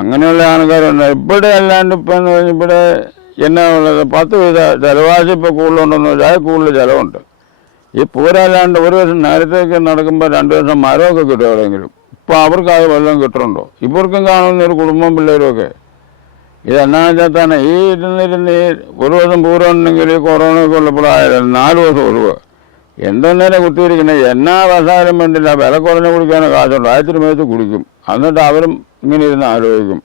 അങ്ങനെയുള്ള ആൾക്കാരുണ്ട് ഇവിടെ അല്ലാണ്ട് ഇപ്പം എന്ന് പറഞ്ഞാൽ ഇവിടെ എന്നാ ഉള്ളത്? പത്ത് പൈസ ചിലവാശി ഇപ്പോൾ കൂടുതലുണ്ടെന്ന് വെച്ചാൽ കൂടുതൽ ചിലവുണ്ട് ഈ പൂരല്ലാണ്ട് ഒരു ദിവസം നേരത്തേക്ക് നടക്കുമ്പോൾ രണ്ട് ദിവസം മരമൊക്കെ കിട്ടും എവിടെയെങ്കിലും ഇപ്പോൾ അവർക്ക് അത് വെള്ളം കിട്ടുന്നുണ്ടോ ഇവർക്കും കാണുന്ന ഒരു കുടുംബം പിള്ളേരുമൊക്കെ ഇതെന്നാ വെച്ചാൽ തന്നെ ഈ ഇരുന്നിരുന്ന് ഈ ഒരു ദിവസം പൂരം ഉണ്ടെങ്കിൽ ഈ കൊറോണയൊക്കെ ഉള്ളപ്പോഴായാലും നാല് ദിവസം ഒഴിവ്. എന്തെന്നേരം കുത്തിയിരിക്കുന്നത് എന്നാ വസാലും വേണ്ടില്ല. വില കുറഞ്ഞ് കുടിക്കാനോ കാശുണ്ട്? ആയിരത്തി മേടിച്ച് കുടിക്കും. എന്നിട്ട് അവരും ഇങ്ങനെ ഇരുന്ന് ആലോചിക്കും.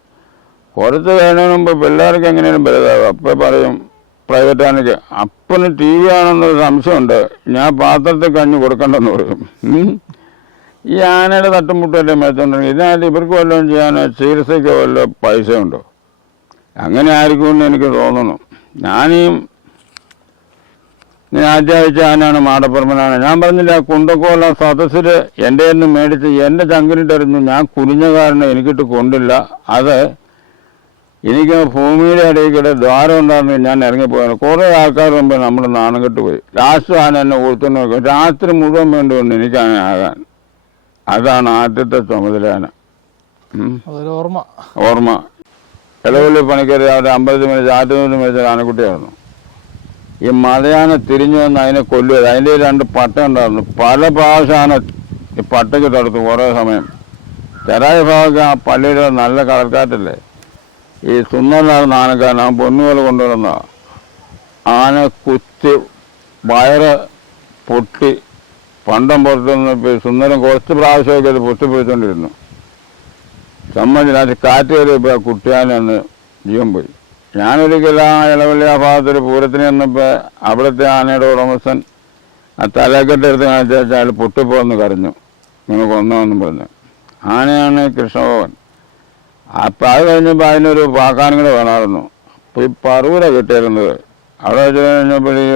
പുറത്ത് കഴിഞ്ഞതിന് മുമ്പ് പിള്ളേർക്ക് എങ്ങനെയും വലുതാകും അപ്പം പറയും പ്രൈവറ്റ് ആണെങ്കിൽ അപ്പന് ടി വി ആണെന്നൊരു സംശയമുണ്ട്. ഞാൻ പാത്രത്തിൽ കഞ്ഞി കൊടുക്കണ്ടെന്ന് പറയും. ഈ ആനയുടെ തട്ടുമുട്ടല്ലേ മേച്ചുണ്ടെങ്കിൽ ഇതിനകത്ത് ഇവർക്ക് വല്ലതും ചെയ്യാൻ ചികിത്സയ്ക്കോ വല്ല പൈസ ഉണ്ടോ അങ്ങനെ ആയിരിക്കുമെന്ന് എനിക്ക് തോന്നുന്നു. ഞാനീ ഞാൻ ആദ്യാഴ്ച ആനാണ് മാടപ്പുറമനാണ് ഞാൻ പറഞ്ഞില്ല കുണ്ടക്കോല സദസ്സിൽ എന്റെ നിന്ന് മേടിച്ച് എന്റെ ചങ്കിലിട്ടായിരുന്നു ഞാൻ കുനിഞ്ഞ കാരണം എനിക്കിട്ട് കൊണ്ടില്ല. അത് എനിക്ക് ഭൂമിയുടെ ഇടയ്ക്കിടെ ദ്വാരം ഉണ്ടായിരുന്നു ഞാൻ ഇറങ്ങിപ്പോയത് കുറേ ആൾക്കാർ മുമ്പ് നമ്മൾ നാണം കെട്ട് പോയി. ലാസ്റ്റ് ആന എന്നെ കൊടുത്തുകൊണ്ട് നോക്കും രാത്രി മുഴുവൻ വേണ്ടി എനിക്ക് ആന ആകാൻ. അതാണ് ആദ്യത്തെ ചുമതല ആന. ഓർമ്മ. ഓർമ്മ. ഇളവള്ളി പണിക്കര് അവിടെ അമ്പലത്തിൽ മേടിച്ച ആറ്റുനൂറ് മേടിച്ച ആനക്കുട്ടിയായിരുന്നു. ഈ മലയാനെ തിരിഞ്ഞു വന്ന് അതിനെ കൊല്ലുക. അതിന്റെ രണ്ട് പട്ട ഉണ്ടായിരുന്നു. പല പ്രാവശ്യമാണ് ഈ പട്ടയ്ക്ക് തടുത്തു കുറേ സമയം. ചെറായ ഭാഗത്ത് ആ പള്ളിയുടെ നല്ല കടൽക്കാറ്റല്ലേ? ഈ സുന്ദരനായിരുന്ന ആനക്കാരൻ ആ പൊന്നുപോലെ കൊണ്ടുവരുന്ന ആന കുത്തി വയറ് പൊട്ടി പണ്ടം പുറത്തുനിന്ന് സുന്ദരം കുറച്ച് പ്രാവശ്യമൊക്കെ അത് പൊട്ടിപ്പിടിച്ചുകൊണ്ടിരുന്നു സമ്മതിനകത്ത് കാറ്റ് കയറിയപ്പോൾ ആ കുട്ടിയാനെന്ന് ജീവൻ പോയി. ഞാനൊരിക്കൽ ആ ഇളവള്ളി ആ ഭാഗത്തൊരു പൂരത്തിന് ചെന്നപ്പോൾ അവിടുത്തെ ആനയുടെ ഉടമസ്ഥൻ ആ തലക്കെട്ടെടുത്ത് കാണിച്ചാൽ അയാൾ പൊട്ടിപ്പോന്ന് കരഞ്ഞു. നിങ്ങൾ കൊന്നതെന്നും പറഞ്ഞു. ആനയാണ് കൃഷ്ണഭവൻ അപ്പം അത് കഴിഞ്ഞപ്പോൾ അതിനൊരു പാക്കാനും കൂടെ വേണമായിരുന്നു. അപ്പോൾ ഈ പറൂര കിട്ടിയിരുന്നത് അവിടെ വെച്ച് കഴിഞ്ഞപ്പോൾ ഈ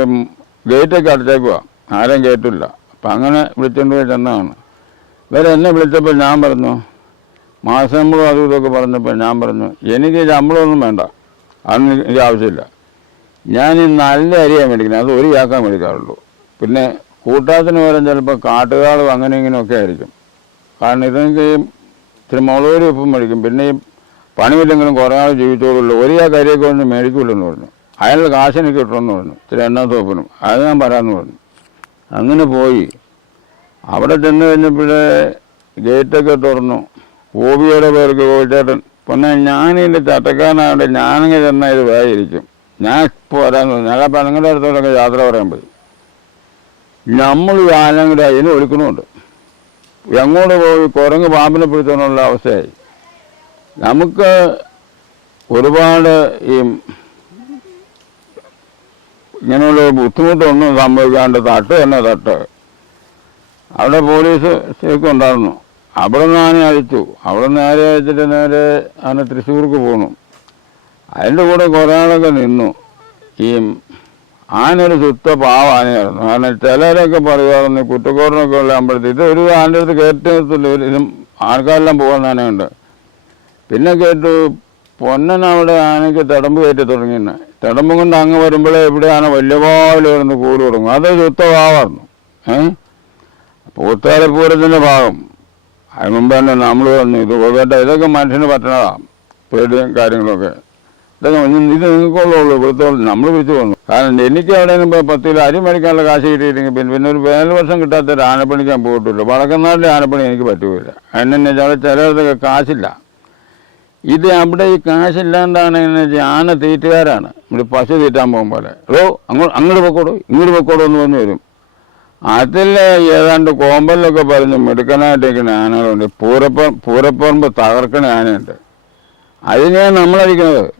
ഗേറ്റൊക്കെ അടച്ചേക്കുക ആരും കേട്ടില്ല. അപ്പം അങ്ങനെ വിളിച്ചുകൊണ്ട് പോയി ചെന്നതാണ്. ഇവരെ എന്നെ വിളിച്ചപ്പോൾ ഞാൻ പറഞ്ഞു മാസമ്പളും അതും ഇതൊക്കെ പറഞ്ഞപ്പോൾ ഞാൻ പറഞ്ഞു എനിക്ക് ശമ്പളമൊന്നും വേണ്ട. അതൊന്നും എനിക്ക് ആവശ്യമില്ല. ഞാൻ ഈ നല്ല അരിയാണ് മേടിക്കുന്നത്. അത് ഒരു ചാക്കാൻ മേടിക്കാറുള്ളൂ. പിന്നെ കൂട്ടാത്തിന് പകരം ചിലപ്പോൾ കാട്ടുകാളും അങ്ങനെ ഇങ്ങനെയൊക്കെ ആയിരിക്കും. കാരണം ഇതെനിക്ക് ഈ ഇത്തിരി മുളകൂരി ഉപ്പും മേടിക്കും. പിന്നെ ഈ പണിയില്ലെങ്കിലും കുറേ നാൾ ഒരു ചാക്ക് അരിയൊക്കെ ഒന്ന് മേടിക്കില്ലെന്ന് പറഞ്ഞു. അയാൾ കാശിനൊക്കെ കിട്ടണമെന്ന് പറഞ്ഞു. ഇത്തിരി എണ്ണ തോപ്പിനും അത് ഞാൻ പറയാമെന്ന് പറഞ്ഞു. അങ്ങനെ പോയി. അവിടെ ചെന്ന് കഴിഞ്ഞപ്പോഴേ ഗേറ്റൊക്കെ തുറന്നു. ഓബിയുടെ പേർക്ക് കോവിച്ചേട്ടൻ പിന്നെ ഞാനിതിന്റെ ചട്ടക്കാരനായതുകൊണ്ട് ഞാനങ്ങ് ചെന്നാൽ ഇത് വേയിരിക്കും ഞാൻ വരാൻ ഞങ്ങളെ പെണ്ണുങ്ങളുടെ അടുത്തോടൊക്കെ യാത്ര പറയാൻ പോയി. നമ്മൾ ആനങ്ങളുടെ അതിന് ഒഴുക്കണമുണ്ട് എങ്ങോട്ട് പോയി കുരങ്ങ് പാമ്പിനെ പിടിച്ചോണ്ടുള്ള അവസ്ഥയായി. നമുക്ക് ഒരുപാട് ഈ ഇങ്ങനെയുള്ള ബുദ്ധിമുട്ടൊന്നും സംഭവിക്കാണ്ട് തട്ട് തന്നെ തട്ട്. അവിടെ പോലീസ് ശരിക്കും ഉണ്ടായിരുന്നു. അവിടെ നിന്ന് ആന അയച്ചു അവിടെ നിന്ന് നേരെ അയച്ചിട്ട് നേരെ ആന തൃശ്ശൂർക്ക് പോന്നു. അതിന്റെ കൂടെ കുറേ നിന്നു. ഈ ആനൊരു ശുദ്ധ പാവ ആനയായിരുന്നു കാരണം ചിലരൊക്കെ പറയുമായിരുന്നു കുറ്റക്കോറിനൊക്കെ ഉള്ള അമ്പലത്തിൽ ഇത് ഒരു ആന്റെ അടുത്ത് കയറ്റി നിർത്തില്ല ഒരു ഇതും ആൾക്കാരെല്ലാം പോകുന്ന ആനയുണ്ട്. പിന്നെ കേട്ടു പൊന്നൻ അവിടെ ആനയ്ക്ക് തിടമ്പ് കയറ്റി തുടങ്ങിയെന്ന്. തിടമ്പ് കൊണ്ട് അങ്ങ് വരുമ്പോഴേ എവിടെയാണ് വലിയ പോലെ വരുന്ന കൂടി തുടങ്ങും. അത് ശുദ്ധ പാവായിരുന്നു. ഏഹ് പൂത്താലപ്പൂരത്തിന്റെ ഭാഗം. അതിന് മുമ്പ് തന്നെ നമ്മൾ പറഞ്ഞു ഇത് വേണ്ട ഇതൊക്കെ മനുഷ്യന് പറ്റണതാണ് പേടിയും കാര്യങ്ങളൊക്കെ. ഇതൊക്കെ ഇത് നിങ്ങൾക്കുള്ളൂ ഇവിടുത്തെ നമ്മൾ വിളിച്ചു പോകുന്നു കാരണം എനിക്ക് അവിടെ പത്ത് കിലോ അരി മേടിക്കാനുള്ള കാശ് കിട്ടിയിട്ടെങ്കിൽ പിന്നെ പിന്നെ ഒരു വേനൽ വർഷം കിട്ടാത്ത ഒരു ആനപ്പണിക്കാൻ പോയിട്ടില്ല. വടക്കനാട്ടിലെ ആനപ്പണി എനിക്ക് പറ്റുകയില്ല അതിനെന്നെ അവിടെ ചിലയിടത്തൊക്കെ കാശില്ല. ഇത് അവിടെ ഈ കാശില്ലാണ്ടാണ് വെച്ചാൽ ആന തീറ്റുകാരാണ്. ഇവിടെ പശു തീറ്റാൻ പോകും പോലെ. ഓ അങ്ങോട്ട് അങ്ങോട്ട് പൊക്കോടോ ഇങ്ങോട്ട് പൊക്കോടോ എന്ന് പറഞ്ഞു വരും. അതിൽ ഏതാണ്ട് കോമ്പലിലൊക്കെ പറഞ്ഞ് മിടുക്കനായിട്ടിരിക്കുന്ന ആനകളുണ്ട്. പൂരപ്പ പൂരപ്പറമ്പ് തകർക്കണ ആനയുണ്ട്. അതിനെയാണ് നമ്മളടിക്കുന്നത്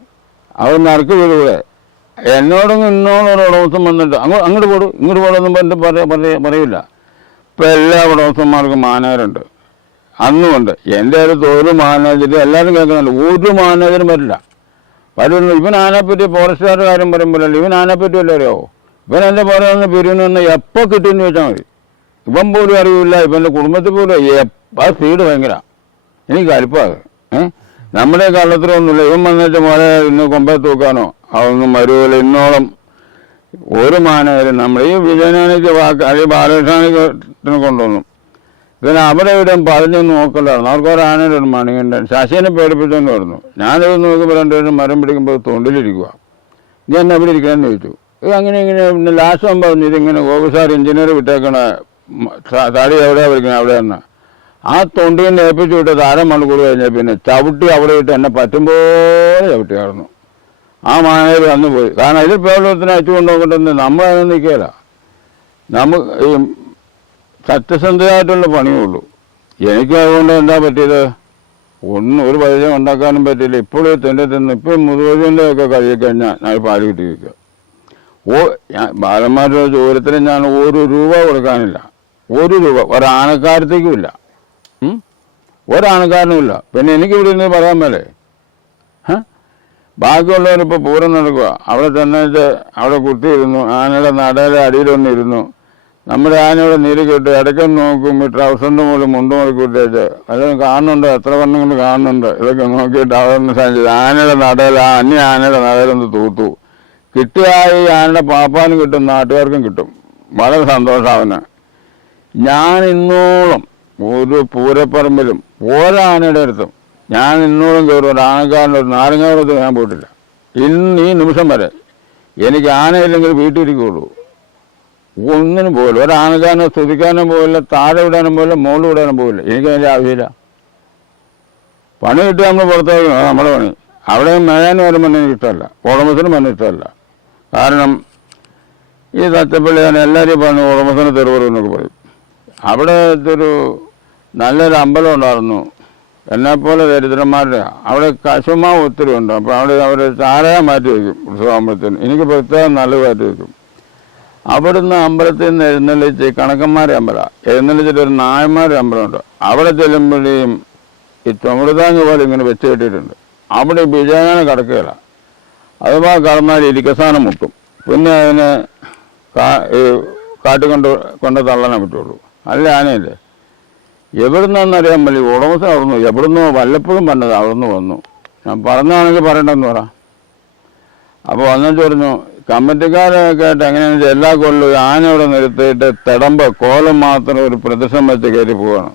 അവർ നറുക്ക് വീടുകൂടെ എന്നോടും ഇന്നോടൊരു ഉടമസ്ഥം വന്നിട്ട് അങ്ങോട്ട് അങ്ങോട്ട് പോടും. ഇങ്ങോട്ട് പോടൊന്നും പറഞ്ഞിട്ട് പറയ പറയ- പറയില്ല ഇപ്പം എല്ലാ ഉടമസ്ഥന്മാർക്കും മാനേജറുണ്ട് അന്നുമുണ്ട്. എന്റെ അടുത്ത് ഒരു മാനേജർ എല്ലാവരും കേൾക്കുന്നുണ്ട്. ഒരു മാനേജറും വരില്ല. വരുന്നു ഇവൻ ആനെപ്പറ്റി ഫോറസ്റ്റുകാരുടെ കാര്യം പറയുമ്പോഴല്ലോ? ഇവൻ ആനെപ്പറ്റി വല്ല അറിയാവോ? ഇവൻ എന്റെ പറയുന്ന പിരിവിന് എപ്പോൾ കിട്ടുമെന്ന് ചോദിച്ചാൽ മതി. ഇവൻ പോലും അറിയില്ല ഇവന്റെ കുടുംബത്തിൽ പോലും ആ സ്പീഡ് ഭയങ്കര. എനിക്ക് ഏ? നമ്മുടെ കള്ളത്തിലൊന്നുമില്ല ഇവൻ വന്നിട്ട് മോനെ ഇന്ന് കൊമ്പേ തൂക്കാനോ അതൊന്നും വരുമല്ലോ ഇന്നോളം ഒരു മാനവരും നമ്മൾ ഈ വിജയനാണിക്ക് വാക്ക് അല്ലെങ്കിൽ ബാലകൃഷ്ണനെ കൊണ്ടുവന്നു. പിന്നെ അവിടെ ഇവിടെ പറഞ്ഞു നോക്കലായിരുന്നു അവർക്ക് ഒരു മണിയുണ്ട്. ശശിനെ പേടിപ്പിച്ചോണ്ട് പറഞ്ഞു ഞാനിത് നോക്കുമ്പോൾ രണ്ടുപേരും മരം പിടിക്കുമ്പോൾ തൊണ്ടിലിരിക്കുക ഞാൻ എവിടെ ഇരിക്കണമെന്ന് ചോദിച്ചു. അങ്ങനെ ഇങ്ങനെ പിന്നെ ലാസ്റ്റ് ആകുമ്പോൾ പറഞ്ഞു ഇതിങ്ങനെ ഓഫീസാർ എഞ്ചിനീയർ വിട്ടേക്കണ താടി എവിടെയാ എവിടെയാണ് അവിടെ തന്നെ ആ തൊണ്ടിനെ ഏൽപ്പിച്ചു വിട്ടത് അരമണിക്കൂർ കഴിഞ്ഞാൽ പിന്നെ ചവിട്ടി അവിടെ ഇട്ട് എന്നെ പറ്റുമ്പോൾ ചവിട്ടിയായിരുന്നു ആ മാനേജർ അന്ന് പോയി. കാരണം ഇതിൽ പേരത്തിന് അയച്ചു കൊണ്ടുപോകേണ്ടത് നമ്മളതൊന്നും നിൽക്കില്ല നമുക്ക് ഈ സത്യസന്ധമായിട്ടുള്ള പണിയേ ഉള്ളൂ. എനിക്ക് അതുകൊണ്ട് എന്താ പറ്റിയത്? ഒന്നും ഒരു പൈസ ഉണ്ടാക്കാനും പറ്റിയില്ല. ഇപ്പോഴും തിന്നെ തിന്ന് ഇപ്പം മുതുകൊക്കെ ഒക്കെ കഴിക്കഴിഞ്ഞാൽ ഞാൻ പാൽ കിട്ടി വയ്ക്കുക. ഓ ബാലന്മാരുടെ ചോരത്തിന് ഞാൻ ഒരു രൂപ കൊടുക്കാനില്ല. ഒരു രൂപ. ഒരാണക്കാരത്തേക്കും ഇല്ല. ഒരാണക്കാരനും ഒരാണക്കാരനുമില്ല. പിന്നെ എനിക്ക് ഇവിടെ ഇരുന്ന് പറയാൻ മേലേ? ബാക്കിയുള്ളവരിപ്പോൾ പൂരം നടക്കുക അവിടെ തന്നെ അവിടെ കുത്തിയിരുന്നു. ആനയുടെ നടയുടെ അടിയിലൊന്നിരുന്നു നമ്മുടെ ആനയുടെ നീര് കെട്ട് ഇടയ്ക്കൊന്ന് നോക്കും. ഈ ട്രൗസറിന്റെ മുകളിൽ മുണ്ട് മുറുക്കി വിട്ടേച്ച് അതൊക്കെ കാണുന്നുണ്ട്? എത്ര വണ്ണം കൊണ്ട് കാണുന്നുണ്ട്? ഇതൊക്കെ നോക്കിയിട്ട് അതൊന്ന് സഞ്ചരിച്ചു. ആനയുടെ നടയിൽ ആ അന്യ ആനയുടെ നടയിലൊന്ന് തൂത്തു. കിട്ടിയ ഈ ആനയുടെ പാപ്പാനും കിട്ടും നാട്ടുകാർക്കും കിട്ടും. വളരെ സന്തോഷം ഞാൻ ഇന്നോളം ഒരു പൂരപ്പറമ്പിലും ഒരാനയുടെ അടുത്തും ഞാൻ ഇന്നോളം കയറി ഒരു ആനക്കാരന്റെ ഒരു നാരങ്ങാവളത്ത് ഞാൻ പോയിട്ടില്ല. ഇന്ന് ഈ നിമിഷം വരെ എനിക്ക് ആനയില്ലെങ്കിൽ വീട്ടിലിരിക്കുള്ളൂ ഒന്നിനും പോകില്ല. ഒരാനക്കാരനെ സ്തുതിക്കാനും പോകില്ല താഴെ വിടാനും പോകില്ല മുകളിൽ വിടാനും പോകില്ല. എനിക്ക് അതിന്റെ ആവശ്യമില്ല. പണി കിട്ടി നമ്മൾ പുറത്തേക്ക് നമ്മുടെ പണി. അവിടെ മേയാനും വരുമ്പോൾ എനിക്ക് ഇഷ്ടമല്ല ഉടമസ്ഥനും പണി ഇഷ്ടമല്ല. കാരണം ഈ തച്ചപ്പള്ളി തന്നെ എല്ലാവരും പറഞ്ഞു ഉടമസ്ഥന് തെരുവറു എന്നൊക്കെ പറയും. അവിടെ ഒരു നല്ലൊരു അമ്പലം ഉണ്ടായിരുന്നു. എന്നെപ്പോലെ ദരിദ്രന്മാരുടെ അവിടെ കശുമാവ് ഒത്തിരി ഉണ്ട്. അപ്പോൾ അവിടെ അവർ ചാരയ മാറ്റി വയ്ക്കും ഉത്സവമ്പലത്തിന് എനിക്ക് പ്രത്യേകം നല്ല മാറ്റി വയ്ക്കും. അവിടുന്ന് അമ്പലത്തിൽ നിന്ന് എഴുന്നള്ളിച്ച് കണക്കന്മാരെ അമ്പല. എഴുന്നള്ളിച്ചിട്ട് ഒരു നായന്മാരുടെ അമ്പലമുണ്ട് അവിടെ ചെല്ലുമ്പോഴേയും ഈ ചുമടുതാങ്ങ് പോലെ ഇങ്ങനെ വെച്ച് കെട്ടിയിട്ടുണ്ട്. അവിടെ വിജയങ്ങൾ കിടക്കുകയില്ല അഥവാ കടന്നാൽ ഇരിക്കസാനം മുട്ടും. പിന്നെ അതിനെ കാട്ടി കൊണ്ട് കൊണ്ട് തള്ളാനേ പറ്റുള്ളൂ. അല്ല ആനയല്ലേ? എവിടുന്നറിയാൻ വലിയ ഉടമസ്ഥ അവിടുന്ന് എവിടുന്നോ വല്ലപ്പോഴും പറഞ്ഞത് അവിടുന്ന് വന്നു. ഞാൻ പറഞ്ഞാണെങ്കിൽ പറയണ്ടെന്ന് പറ. അപ്പോൾ വന്നിട്ട് പറഞ്ഞു കമ്മിറ്റിക്കാരൊക്കെ ആയിട്ട് എങ്ങനെയാണെന്ന് വെച്ചാൽ എല്ലാ കൊല്ലവും ആന ഇവിടെ നിർത്തിയിട്ട് തിടമ്പ് കോലം മാത്രം ഒരു പ്രദർശനം വെച്ച് കയറി പോവാണ്.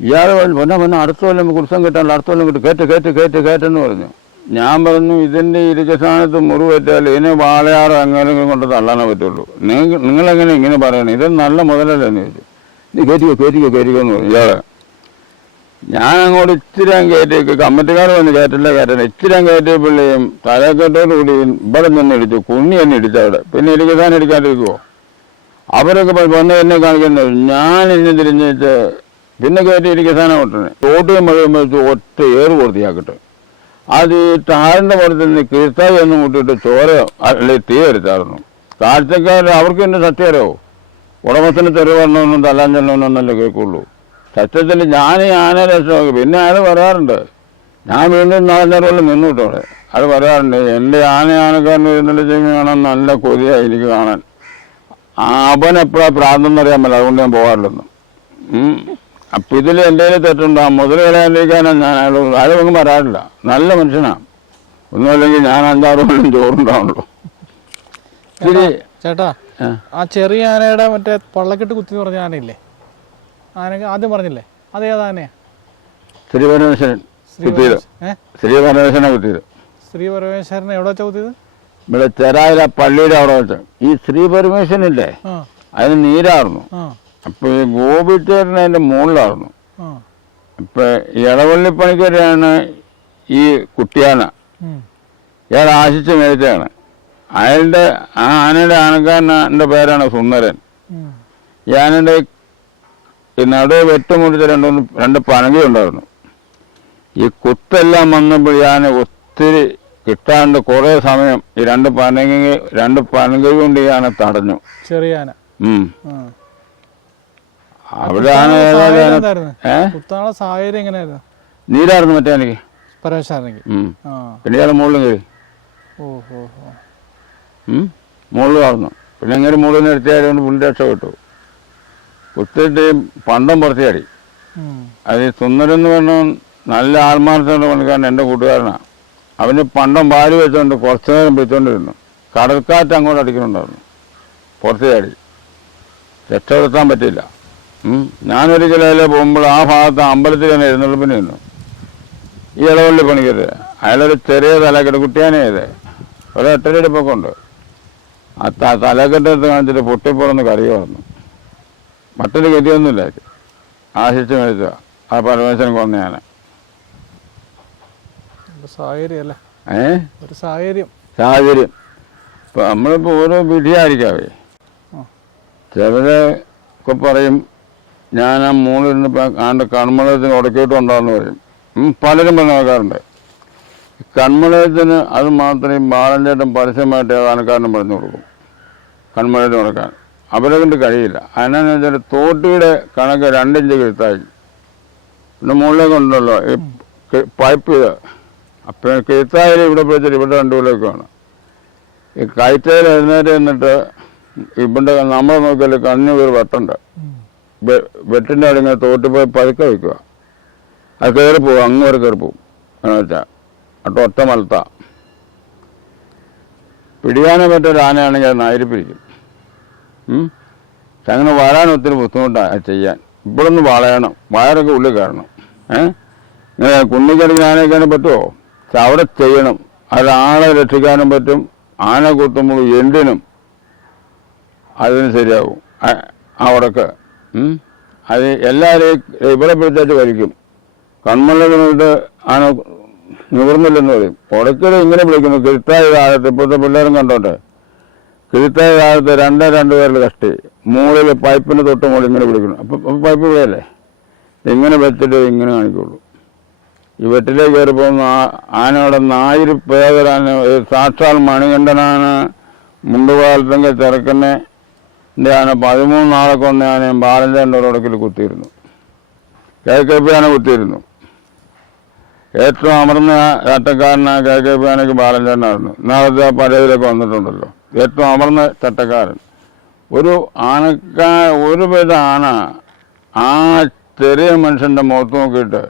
ഇയാൾ പൊന്നെ പൊന്നെ അടുത്ത കൊല്ലം കുറിച്ചും കിട്ടാനുള്ള അടുത്ത കൊല്ലം കിട്ടും. കയറ്റ് കയറ്റ് കയറ്റ് കയറ്റെന്ന് പറഞ്ഞു. ഞാൻ പറഞ്ഞു ഇതിന്റെ ഇരുചസ്ഥാനത്ത് മുറിവേറ്റാൽ ഇതിനെ വാളയാറ് അങ്ങനെ കൊണ്ട് തള്ളാനേ പറ്റുള്ളൂ. നിങ്ങൾ നിങ്ങളെങ്ങനെ ഇങ്ങനെ പറയണം? ഇത് നല്ല മുതലല്ലേ എന്ന് ചോദിച്ചു നീ കയറ്റിക്കോ കയറ്റിക്കോ കയറ്റിക്കോ എന്ന് പറഞ്ഞു. ഇയാളെ ഞാൻ അങ്ങോട്ട് ഇച്ചിരി കയറ്റി കമ്മിറ്റിക്കാർ വന്ന് കയറ്റില്ല കയറ്റില്ല ഇച്ചിരി കയറ്റിയപ്പോഴേയും തലക്കെട്ടോടുകൂടി ഇവിടെ നിന്ന് ഇടിച്ചു കുണ്ണി തന്നെ ഇടിച്ചു അവിടെ. പിന്നെ ഇരുചസ്ഥാനം ഇടിക്കാണ്ടിരിക്കുമോ അവരൊക്കെ വന്ന് എന്നെ കാണിക്കുന്നു ഞാൻ എന്നെ തിരിഞ്ഞിട്ട് പിന്നെ കയറ്റി ഇരിക്കാൻ വിട്ടണേ തോട്ടും മഴയും വെച്ച് ഒറ്റ ഏറ് പൂർത്തിയാക്കട്ടെ. അത് ഈ ടാറിന്റെ പുറത്ത് നിന്ന് കീഴ്ത്തായി എന്ന് മുട്ടിട്ട് ചോര അല്ലെ തീ വരുത്താറുന്നു താഴ്ചക്കാർ അവർക്ക് എന്നെ സത്യമോ ഉടമസ്ഥന് തെരുവ് വരണമെന്നും തല്ലാൻ കേൾക്കുള്ളൂ. സത്യത്തിൽ ഞാൻ ആന രക്ഷമാക്കി. പിന്നെ അയാൾ പറയാറുണ്ട് ഞാൻ വീണ്ടും നാലരവെള്ളം കൊല്ലം കിട്ടോടെ അത് പറയാറുണ്ട് എന്റെ ആന ആനക്കാരൻ വീണ്ടും ചെയ്യുമ്പോൾ കാണാൻ നല്ല കൊതിയായി എനിക്ക് കാണാൻ. അവൻ എപ്പോഴാണ് പ്രാന്തെന്ന് എന്നറിയാൻ പറ്റില്ല. അതുകൊണ്ട് ഞാൻ പോകാറില്ലെന്ന്. അപ്പം ഇതിൽ എന്റെ തെറ്റുണ്ടോ? മുതൽ കളയാണ്ടിരിക്കാനാണ് ഞാൻ അയാളോട് വരാറില്ല. പറയാറില്ല നല്ല മനുഷ്യനാണ്. ഒന്നുമല്ലെങ്കിൽ ഞാൻ അഞ്ചാറ് കൊല്ലം ചോറുണ്ടാവുള്ളൂ. ശരി ചേട്ടാ ആ. ചെറിയ ആനയുടെ മറ്റേ പള്ളക്കെട്ട് കുത്തി പറഞ്ഞ ആനയില്ലേ? ആനക്ക് ആദ്യം പറഞ്ഞില്ലേ? അതേതാ ആനയാ? ശ്രീ പരമേശ്വരൻ കുത്തിയത് ശ്രീ പരമേശ്വരനെ കുത്തിയത്. ശ്രീ പരമേശ്വരനെ എവിടെ വെച്ചാ കുത്തിയത്? ഇവിടെ ചെറായില പള്ളിയുടെ അവിടെ വെച്ച്. ഈ ശ്രീ പരമേശ്വരനില്ലേ ഇല്ലേ അതിന് നീരായിരുന്നു അപ്പോൾ ഈ ഗോപിച്ചേരൻ അതിന്റെ മുകളിലായിരുന്നു അപ്പൊ ഇപ്പം ഇടവള്ളി പണിക്കരെയാണ് ഈ കുട്ടിയാന. ഇയാൾ ആശിച്ച് മേടിച്ചതാണ്. അയാളുടെ ആ ആനയുടെ ആനക്കാരന്റെ പേരാണ് സുന്ദരൻ. ഈ ആനയുടെ നടുവ് വെട്ടുമുടിച്ച രണ്ടൊന്ന് രണ്ട് പനകയുണ്ടായിരുന്നു ഈ കുത്തെല്ലാം വന്നപ്പോൾ ഈ ആന ഒത്തിരി കിട്ടാണ്ട് കുറേ സമയം ഈ രണ്ട് പനക രണ്ട് പനക കൊണ്ട് ഈ ആന തടഞ്ഞു. ചെറിയ ആന ഉം. ആ. അവിടെ ആന കുത്താനുള്ള സാഹചര്യം എങ്ങനെയായിരുന്നു? നീരായിരുന്നു മറ്റേ എനിക്ക്. പിന്നെ ഇയാൾ മുകളിലും കയറി. മുകളിലും ആയിരുന്നു. മുകളിൽ വളർന്നു പിന്നെ അങ്ങനെ മുകളിൽ നിന്ന് എടുത്തിയായതുകൊണ്ട് പുള്ളി രക്ഷപ്പെട്ടു കുത്തിയിട്ട് പണ്ടം പുറത്തിയാടി. അത് സുന്ദരെന്ന് പറഞ്ഞ നല്ല ആത്മാർത്ഥമുള്ള പണിക്കാരൻ എന്റെ കൂട്ടുകാരനാണ് അവന് പണ്ടം വാരി വെച്ചുകൊണ്ട് കുറച്ചു നേരം പിടിച്ചോണ്ടിരുന്നു. കടൽക്കാറ്റ് അങ്ങോട്ട് അടിക്കുന്നുണ്ടായിരുന്നു. പുറത്തിയാടി രക്ഷപ്പെടുത്താൻ പറ്റില്ല ഞാനൊരിക്കലും അതിലെ പോകുമ്പോൾ ആ ഭാഗത്ത് അമ്പലത്തിൽ തന്നെ എഴുന്നള്ളിപ്പിന് നിന്നു ഈ ഇളവള്ളി പണിക്കരുത് അയാളൊരു ചെറിയ തലക്കെട്ട് കുട്ടിയാനേ ഇത്. ഒരു എട്ടരയുടെ പൊക്കം ഉണ്ട് ആ തലക്കെട്ടടുത്ത് കാണിച്ചിട്ട് പൊട്ടിപ്പുറന്ന് കറി പറഞ്ഞു മറ്റൊരു ഗതിയൊന്നുമില്ല. ആശിച്ച് മേടിച്ച ആ പരമേശ്വരൻ കൊന്നയാണ് ഏ? സാഹചര്യം. സാഹചര്യം. ഇപ്പം നമ്മളിപ്പോൾ ഓരോ വിധിയായിരിക്കാവേ. ചിലരൊക്കെ പറയും ഞാൻ ആ മൂന്നിരുന്ന് ആണ്ട് കൺമളയത്തിന് ഉടക്കിയിട്ട് ഉണ്ടാകുന്ന പറയും. പലരും പറഞ്ഞ നോക്കാറുണ്ട്. കൺമളയത്തിന് അത് മാത്രമേ ബാലൻ ചേട്ടൻ പരസ്യമായിട്ട് ഏതാനക്കാരനും പറഞ്ഞു കൊടുക്കും. കൺമളയത്തിന് ഉടക്കാൻ അവരെ കൊണ്ട് കഴിയില്ല. അതിനാന്ന് വെച്ചാൽ തോട്ടിയുടെ കണക്ക് രണ്ടിഞ്ച് കിഴുത്തായി പിന്നെ മുകളിലേക്ക് ഉണ്ടല്ലോ ഈ പൈപ്പ് ഇത്. അപ്പം കെഴുത്തായാലും ഇവിടെ പിടിച്ചിട്ട് ഇവിടെ രണ്ടുപോലേക്കാണ് ഈ കയറ്റയിൽ എഴുന്നേറ്റ് നിന്നിട്ട് ഇവിടെ നമ്മളെ നോക്കിയാൽ കണ്ണിന് ഒരു വെട്ടുണ്ട് വെട്ടിന്റെ അവിടെ ഇങ്ങനെ തോട്ട് പോയി പതുക്കെ വയ്ക്കുക. അത് കയറി പോകും അങ്ങ് വരെ കയറി പോകും എന്ന് വെച്ചാൽ അട്ട് ഒറ്റ മലത്ത. പിടിയാനെ പറ്റൊരു ആനയാണെങ്കിൽ അത് നായിരിപ്പിരിക്കും അങ്ങനെ വരാൻ ഒത്തിരി ബുദ്ധിമുട്ടാണ് ചെയ്യാൻ. ഇവിടെ ഒന്ന് വളയണം വയറൊക്കെ ഉള്ളിൽ കയറണം. ഏഹ് ഇങ്ങനെ കുന്നിക്കടിക്ക് ആനയൊക്കെ പറ്റുമോ പക്ഷെ അവിടെ ചെയ്യണം. അത് ആളെ രക്ഷിക്കാനും പറ്റും ആന കുത്തുമ്പോൾ എന്തിനും അതിന് ശരിയാവും. അവിടെയൊക്കെ. അത് എല്ലാവരെയും ഇവിടെ പിടിച്ചു വലിക്കും കൺമണ്ണിട്ട് ആണ് നിവർന്നില്ലെന്ന് പറയും. ഉടക്കൽ ഇങ്ങനെ വിളിക്കുന്നു. കിരുത്തായ കാലത്ത് ഇപ്പോഴത്തെ പിള്ളേരും കണ്ടോട്ടെ. കിരുത്തായ കാലത്ത് രണ്ടേ രണ്ട് പേരിൽ കഷ്ടി. മുകളിൽ പൈപ്പിന് തൊട്ട് മുകളിൽ ഇങ്ങനെ വിളിക്കുന്നു. അപ്പം പൈപ്പ് ഇവിടെയല്ലേ? ഇങ്ങനെ വെച്ചിട്ട് ഇങ്ങനെ കാണിക്കുള്ളൂ. ഈ വെട്ടിലേക്ക് കയറി പോകുന്ന ആനയുടെ നായിര് പേതരാന സാക്ഷാൽ മണികണ്ഠനാണ്. മുണ്ടുകാലത്തെങ്കിൽ ചെറുക്കനെ ആന പതിമൂന്ന് നാളെ കൊണ്ട് ഞാൻ ബാലന്റെ ഉടക്കിൽ കുത്തിയിരുന്നു. കെ കെ പി ആന കുത്തിയിരുന്നു. ഏറ്റവും അമർന്ന ചട്ടക്കാരനാ കെ കെ പി ആനയ്ക്ക് ബാലഞ്ചേട്ടനായിരുന്നു ഇന്നാളത്തെ ആ പഴയതിലൊക്കെ വന്നിട്ടുണ്ടല്ലോ. ഏറ്റവും അമർന്ന ചട്ടക്കാരൻ. ഒരു ആനക്ക ഒരു വിധ ആന ആ ചെറിയ മനുഷ്യന്റെ മുഖത്ത് നോക്കിയിട്ട്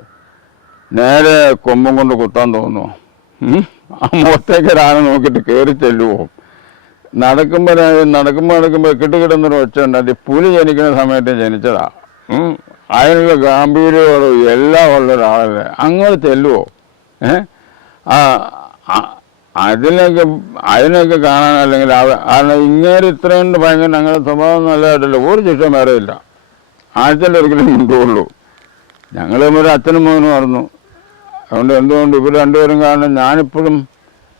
നേരെ കൊമ്പും കൊണ്ട് കുത്താൻ തോന്നുന്നു ആ മുഖത്തേക്ക് ഒരാന നോക്കിയിട്ട് കയറി ചെല്ലുവോ? നടക്കുമ്പോൾ നടക്കുമ്പോൾ നടക്കുമ്പോൾ കിട്ടുകിട്ടുന്നൊരു ഒച്ച ഉണ്ട്. അത് പുലി ജനിക്കുന്ന സമയത്ത് ജനിച്ചതാ. അതിനുള്ള ഗാംഭീര്യവും എല്ലാം ഉള്ള ഒരാളല്ലേ. അങ്ങോട്ട് ചെല്ലുവോ? ഏഹ് അതിനൊക്കെ അതിനൊക്കെ കാണാൻ അല്ലെങ്കിൽ കാരണം ഇങ്ങനെ ഇത്രയും ഭയങ്കര ഞങ്ങളുടെ സ്വഭാവം നല്ലതായിട്ടില്ല. ഒരു ശിക്ഷ വേറെ ഇല്ല. ആഴ്ചയിൽ ഒരിക്കലും മുണ്ടുള്ളൂ ഞങ്ങൾ ഒരു അച്ഛനും മോനും പറഞ്ഞു അതുകൊണ്ട് എന്തുകൊണ്ട് ഇവർ രണ്ടുപേരും കാരണം ഞാനിപ്പോഴും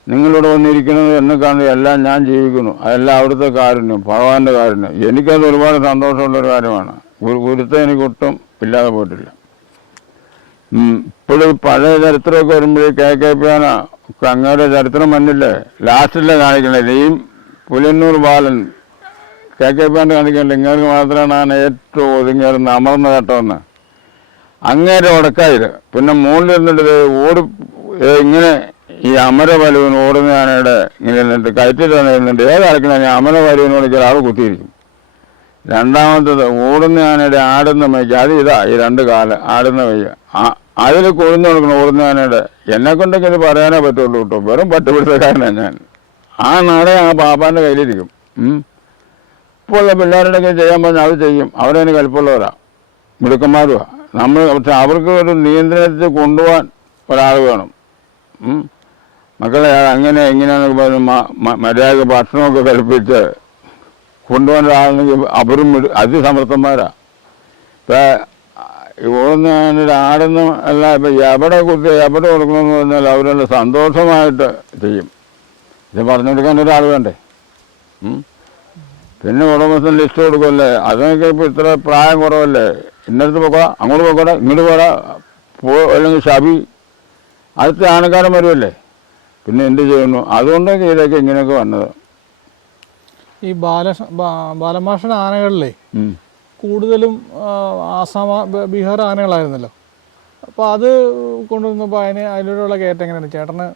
നിങ്ങളിവിടെ വന്നിരിക്കുന്നത് എന്നെ കാണുന്നത് എല്ലാം ഞാൻ ജീവിക്കുന്നു. അതെല്ലാം അവിടുത്തെ കാരുണ്യം ഭഗവാന്റെ കാരുണ്യം. എനിക്കത് ഒരുപാട് സന്തോഷമുള്ളൊരു കാര്യമാണ്. ഒരു എനിക്കൊട്ടും ഇല്ലാതെ പോയിട്ടില്ല. ഇപ്പോഴും പഴയ ചരിത്രമൊക്കെ വരുമ്പോഴേ കെ. കെ. പി ആണ് അങ്ങയുടെ ചരിത്രം മഞ്ഞില്ലേ ലാസ്റ്റിലെ കാണിക്കണേ ഈ Pulannur Balan K. K. P ആണ് കാണിക്കണില്ല ഇങ്ങനെ മാത്രമാണ് ഏറ്റവും ഒതുങ്ങിയിരുന്ന അമർന്ന ഘട്ടമെന്ന്. അങ്ങേരെ ഉടക്കായത് പിന്നെ മുകളിൽ ഇരുന്നിട്ട് ദേ ഓടി ഇങ്ങനെ ഈ അമര വലുവിന് ഓടുന്ന ആനയുടെ ഇങ്ങനെ നിന്നിട്ട് കയറ്റിട്ട് നിന്നിട്ട് ഏത് അടക്കണ അമര ചില ആൾ കുത്തിയിരിക്കും? രണ്ടാമത്തത് ഓടുന്ന ആനയുടെ ആടുന്ന മൈക്ക് അത് ഇതാ ഈ രണ്ട് കാൽ ആടുന്ന ആ അതിൽ കൊഴിഞ്ഞു കൊടുക്കണം ഓടുന്ന ആനയുടെ എന്നെ കൊണ്ടൊക്കെ ഇത് പറയാനേ പറ്റുള്ളൂ കേട്ടോ. വെറും പട്ടുപിടുത്തക്കാരനാണ് ഞാൻ. ആ നാടെ ആ പാപ്പാന്റെ കയ്യിലിരിക്കും. ഇപ്പോൾ ഉള്ള പിള്ളേരുടെയൊക്കെ ചെയ്യാൻ പറഞ്ഞാൽ അത് ചെയ്യും. അവരതിന് കലിപ്പുള്ളവരാ മിടുക്കന്മാരുമാണ് നമ്മൾ പക്ഷെ അവർക്ക് ഒരു നിയന്ത്രണത്തിൽ കൊണ്ടുപോകാൻ ഒരാൾ വേണം. മക്കളെ അങ്ങനെ എങ്ങനെയാണെന്നൊക്കെ പറഞ്ഞ് മര്യാദ ഭക്ഷണമൊക്കെ കൽപ്പിച്ച് കൊണ്ടുപോകുന്ന ഒരാളെങ്കിൽ അവരും അതിസമർത്ഥന്മാരാണ് അതിസമർത്ഥന്മാരാ. ഇപ്പം ഓടുന്ന ആടുന്ന അല്ല ഇപ്പം എവിടെ കുത്തി എവിടെ കൊടുക്കണമെന്ന് പറഞ്ഞാൽ അവരെല്ലാം സന്തോഷമായിട്ട് ചെയ്യും. ഇത് പറഞ്ഞു കൊടുക്കാൻ ഒരാൾ വേണ്ടേ? പിന്നെ ഉടമസ്ഥൻ ലിസ്റ്റ് കൊടുക്കുമല്ലേ അതൊക്കെ ഇപ്പം ഇത്ര പ്രായം കുറവല്ലേ? ഇന്നടത്ത് പോക്കോടാ അങ്ങോട്ട് പോക്കോടാ ഇങ്ങോട്ട് പോടാ പോ അല്ലെങ്കിൽ ഷബി അടുത്ത ആണക്കാരൻ വരുമല്ലേ പിന്നെ എന്ത് ചെയ്യുന്നു? അതുകൊണ്ടാണ് ഇതൊക്കെ ഇങ്ങനെയൊക്കെ വന്നത്. ഈ ബാല ബാലമാഷയുടെ ആനകളിലെ കൂടുതലും ആസാം ബീഹാർ ആനകളായിരുന്നല്ലോ. അപ്പോൾ അത് കൊണ്ടുവന്നപ്പോൾ അതിന് അതിലൂടെയുള്ള കയറ്റം എങ്ങനെയാണ്? ചേട്ടന്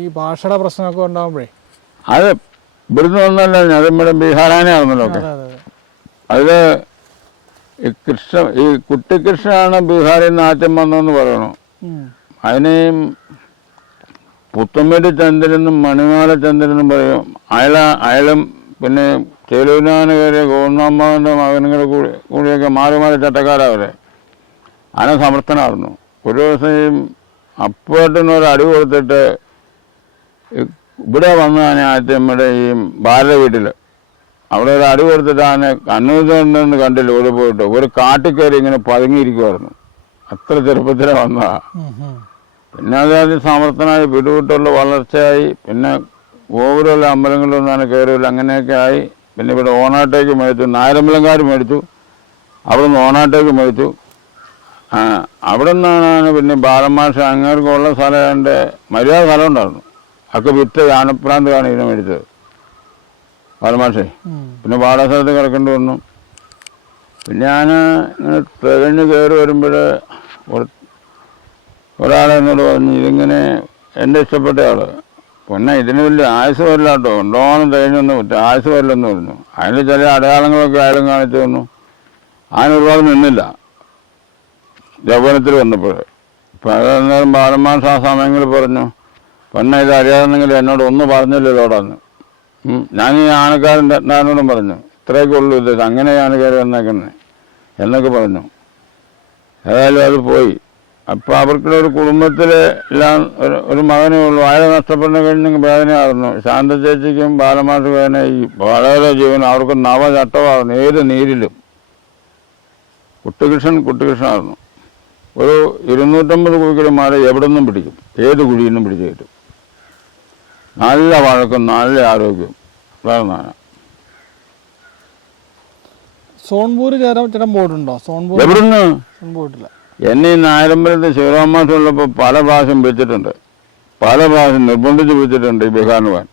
ഈ ഭാഷയുടെ പ്രശ്നമൊക്കെ ഉണ്ടാകുമ്പോഴേ അത് ഇവിടുന്ന് വന്നല്ലോ അത് ഇവിടെ ബീഹാർ ആനയാണെന്നല്ലോ അതെ ഈ കൃഷ്ണ ഈ കുട്ടിക്കൃഷ്ണനാണ് ബീഹാറിൽ നിന്ന് ആദ്യം വന്നതെന്ന് പറയണു. ഉം. പുത്തമ്പേരി ചന്ദ്രനും മണിമാല ചന്ദ്രനും പറയും അയല അയാളും പിന്നെ ചെലവിനാണ് കയറിയ മകനങ്ങളുടെ കൂടി കൂടിയൊക്കെ മാറി മാറി ചട്ടക്കാരവരെ അതിനെ സമർത്ഥനായിരുന്നു. ഒരു ദിവസം ഈ അപ്പുവേട്ടന് ഒരു അടി കൊടുത്തിട്ട് ഇവിടെ വന്നതാണ് ആദ്യം നമ്മുടെ ഈ ഭാരത വീട്ടിൽ അവിടെ ഒരു അടി കൊടുത്തിട്ടാണ് കണ്ണൂരിൽ കണ്ടില്ല ഓടി പോയിട്ട്. ഒരു കാട്ടിൽ ഇങ്ങനെ പതുങ്ങിയിരിക്കുമായിരുന്നു അത്ര ചെറുപ്പത്തിലെ വന്നതാ. ഉം, ഉം. പിന്നെ അതായത് സമർത്ഥനായി പിടിവിട്ടുള്ള വളർച്ചയായി പിന്നെ ഓവരുള്ള അമ്പലങ്ങളിൽ നിന്നാണ് കയറില്ല അങ്ങനെയൊക്കെ ആയി പിന്നെ ഇവിടെ ഓണാട്ടേക്ക് മേടിച്ചു നായരമ്പലംകാർ മേടിച്ചു അവിടെ നിന്ന് ഓണാട്ടേക്ക് മേടിച്ചു. ആ അവിടെ നിന്നാണ് പിന്നെ ബാലമാഷ അങ്ങേർക്കുള്ള സ്ഥലം എന്റെ മര്യാദ സ്ഥലം ഉണ്ടായിരുന്നു ഒക്കെ വിറ്റ് ആനപ്രാന്താണ് ഇതിനെ മേടിച്ചത്. ബാലമാഷേ പിന്നെ പാഠസ്ഥലത്ത് കിടക്കേണ്ടി വന്നു. പിന്നെ ഞാൻ ഇങ്ങനെ തികഞ്ഞ് കയറി വരുമ്പോൾ ഒരാളെ എന്നോട് പറഞ്ഞു ഇതിങ്ങനെ എന്റെ ഇഷ്ടപ്പെട്ട ആൾ. പൊന്നെ ഇതിന് വലിയ ആയുസ് വരില്ലാട്ടോ ഉണ്ടോന്നും പറ്റും ആയുസ് വരില്ലെന്ന് പറഞ്ഞു. അതിന് ചില അടയാളങ്ങളൊക്കെ ആയാലും കാണിച്ചു തന്നു. അതിന് ഒരുപാട് നിന്നില്ല. യൗവനത്തിൽ വന്നപ്പോൾ. ഇപ്പം ബാലന്മാർ ആ സമയങ്ങളിൽ പറഞ്ഞു പൊന്നെ ഇത് അറിയാതെന്നെങ്കിൽ എന്നോട് ഒന്ന് പറഞ്ഞില്ലല്ലോടാന്ന്. ഞാൻ ഈ ആനക്കാരൻ രത്നാനോടും പറഞ്ഞു ഇത്രയൊക്കെ ഉള്ളൂ ഇത്. അങ്ങനെയാണ് കയറി വന്നേക്കുന്നത് എന്നൊക്കെ പറഞ്ഞു. ഏതായാലും അത് പോയി. അപ്പോൾ അവർക്കുള്ള ഒരു കുടുംബത്തിലെ എല്ലാം ഒരു ഒരു മകനേ ഉള്ളൂ. അയാളെ നഷ്ടപ്പെടുന്ന കഴിഞ്ഞെങ്കിൽ വേദനയായിരുന്നു ശാന്ത ചേച്ചിക്കും ബാലമാർക്ക് വേദന വളരെ ജീവൻ അവർക്ക് നവചട്ടമായിരുന്നു ഏത് നീരിലും. കുട്ടികൃഷ്ണൻ കുട്ടികൃഷ്ണനായിരുന്നു. ഒരു ഇരുന്നൂറ്റമ്പത് കുഴിക്കന്മാരെ എവിടെ നിന്നും പിടിക്കും. ഏത് കുഴിയിൽ നിന്നും പിടിച്ചു കിട്ടും നല്ല വഴക്കും നല്ല ആരോഗ്യം വേറെ സോൺപൂർ ചേരാൻ ചേട്ടൻ പോയിട്ടുണ്ടോ? സോൺപൂർ എവിടെ നിന്ന് പോയിട്ടില്ല എന്നെ ഈ നായരമ്പലത്തെ ശിവരാമാസം ഉള്ളപ്പോൾ പല പ്രാവശ്യം വിളിച്ചിട്ടുണ്ട്. പല പ്രാവശ്യം നിർബന്ധിച്ച് വിളിച്ചിട്ടുണ്ട് ഈ ബഹാനുവാൻ.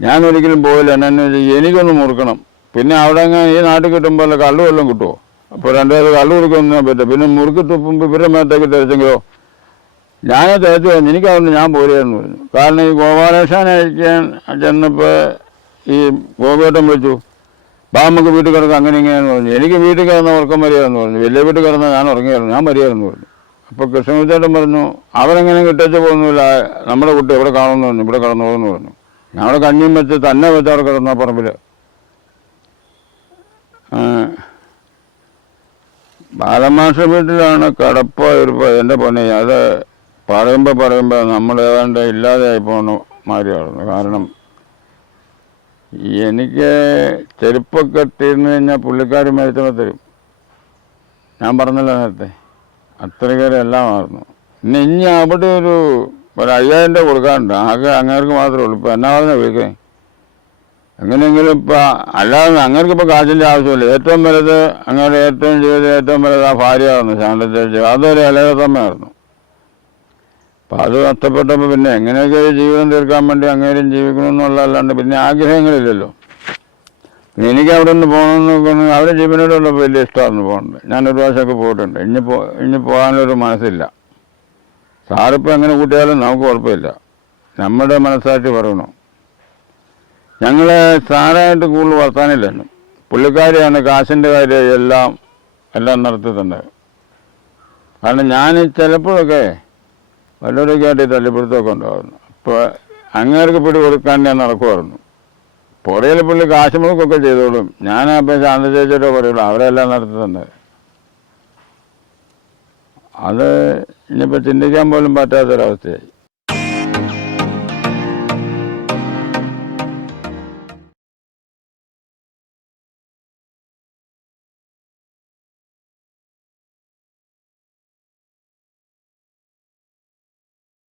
ഞാൻ ഒരിക്കലും പോയില്ല എന്നു വെച്ചാൽ എനിക്കൊന്ന് മുറുക്കണം. പിന്നെ അവിടെ അങ്ങനെ ഈ നാട്ടിൽ കിട്ടുമ്പോൾ കള്ളു വല്ലതും കിട്ടുമോ അപ്പോൾ രണ്ടുപേര് കള്ളു കൊടുക്കുന്ന പറ്റും പിന്നെ മുറുക്കി തുപ്പുമ്പോൾ ഇവരുടെ മേത്തേക്ക് തെരച്ചെങ്കിലോ ഞാൻ തേച്ച് പറഞ്ഞു എനിക്ക് അവിടെ ഞാൻ പോരുകയെന്ന് പറഞ്ഞു കാരണം ഈ ഗോപാലകൃഷ്ണൻ അയക്കാൻ ചെന്നപ്പോൾ ഈ ഗോപേട്ടൻ വിളിച്ചു. ബാ നമുക്ക് വീട്ടിൽ കിടന്ന് അങ്ങനെ ഇങ്ങനെയെന്ന് പറഞ്ഞു. എനിക്ക് വീട്ടിൽ കിടന്ന ഉറക്കം മര്യാദെന്ന് പറഞ്ഞു. വലിയ വീട്ടിൽ കിടന്ന ഞാൻ ഉറങ്ങിയായിരുന്നു. ഞാൻ മര്യാദെന്ന് പറഞ്ഞു. അപ്പോൾ കൃഷ്ണമുച്ചേട്ടൻ പറഞ്ഞു അവരെങ്ങനെ കിട്ടച്ച് പോകുന്നില്ല? നമ്മുടെ കുട്ടി എവിടെ കാണുമെന്ന് പറഞ്ഞു. ഇവിടെ കിടന്നു പോകുന്നു പറഞ്ഞു ഞങ്ങളുടെ കഞ്ഞിയും വെച്ച് തന്നെ വെച്ച് അവിടെ കിടന്ന പറമ്പിൽ. ബാലമാഷ വീട്ടിലാണ് കടപ്പ ഒരു എന്റെ പൊന്നെ. അത് പറയുമ്പോൾ പറയുമ്പോൾ നമ്മൾ ഏതാണ്ട് ഇല്ലാതെയായി പോകുന്ന മാതിരിയായിരുന്നു. കാരണം എനിക്ക് ചെരുപ്പൊക്കെ ഇട്ടിരുന്നു കഴിഞ്ഞാൽ പുള്ളിക്കാർ മരിച്ചപ്പോൾ തരും. ഞാൻ പറഞ്ഞല്ലോ നേരത്തെ. അത്രയ്ക്കേരം എല്ലാം ആയിരുന്നു പിന്നെ ഇനി അവിടെ ഒരു ഒരു അയ്യായിരം രൂപ കൊടുക്കാറുണ്ട് ആകെ അങ്ങേർക്ക് മാത്രമേ ഉള്ളൂ. ഇപ്പം എന്നാ പറഞ്ഞാൽ വിളിക്കേ? എങ്ങനെയെങ്കിലും ഇപ്പം അല്ലാതെ അങ്ങേർക്ക് ഇപ്പം കാശിന്റെ ആവശ്യമില്ല. ഏറ്റവും വലുത് അങ്ങനെ ഏറ്റവും ചെയ്ത് ഏറ്റവും വലുത് ആ ഭാര്യയായിരുന്നു ശാന്ത ചേച്ചി അതൊരു ഇലകത്തമ്മയായിരുന്നു അപ്പം അത് നഷ്ടപ്പെട്ടപ്പോൾ പിന്നെ എങ്ങനെയൊക്കെ ജീവിതം തീർക്കാൻ വേണ്ടി അങ്ങേരും ജീവിക്കണമെന്നുള്ളതല്ലാണ്ട് പിന്നെ ആഗ്രഹങ്ങളില്ലല്ലോ. പിന്നെ എനിക്ക് അവിടെ നിന്ന് പോകണമെന്ന് അവരുടെ ജീവനോടുള്ള വലിയ ഇഷ്ടമായിരുന്നു പോകുന്നത് ഞാനൊരു പ്രാവശ്യമൊക്കെ പോയിട്ടുണ്ട്. ഇനി പോ ഇനി പോകാനൊരു മനസ്സില്ല. സാറിപ്പോൾ എങ്ങനെ കൂട്ടിയാലും നമുക്ക് കുഴപ്പമില്ല. നമ്മുടെ മനസ്സാക്ഷി പറയണോ? ഞങ്ങൾ സാറായിട്ട് കൂടുതൽ വർത്താനില്ലായിരുന്നു പുള്ളിക്കാരിയാണ് കാശിന്റെ കാര്യം എല്ലാം എല്ലാം നടത്തിയിട്ടുണ്ട് കാരണം ഞാൻ ചിലപ്പോഴൊക്കെ വല്ലവരൊക്കെ ആയിട്ട് ഈ തല്ലിപ്പിടുത്തമൊക്കെ ഉണ്ടായിരുന്നു. അപ്പോൾ അങ്ങേർക്ക് പിടി കൊടുക്കാൻ ഞാൻ നടക്കുമായിരുന്നു പുറയിൽ പുള്ളി കാശ് മുഴുക്കൊക്കെ ചെയ്തോളും. ഞാൻ അപ്പം ശാന്ത ചേച്ചിയുടെ പറയുള്ളൂ അവരെല്ലാം നടത്തി അത് ഇനിയിപ്പോൾ ചിന്തിക്കാൻ പോലും പറ്റാത്തൊരവസ്ഥയായി.